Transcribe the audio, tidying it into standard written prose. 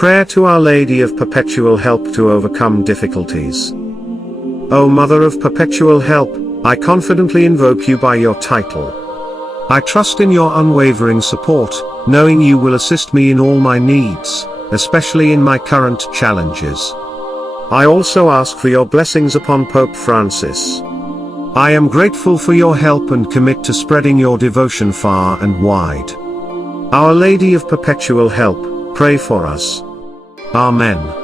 Prayer to Our Lady of Perpetual Help to overcome difficulties. O Mother of Perpetual Help, I confidently invoke you by your title. I trust in your unwavering support, knowing you will assist me in all my needs, especially in my current challenges. I also ask for your blessings upon Pope Francis. I am grateful for your help and commit to spreading your devotion far and wide. Our Lady of Perpetual Help, pray for us. Amen.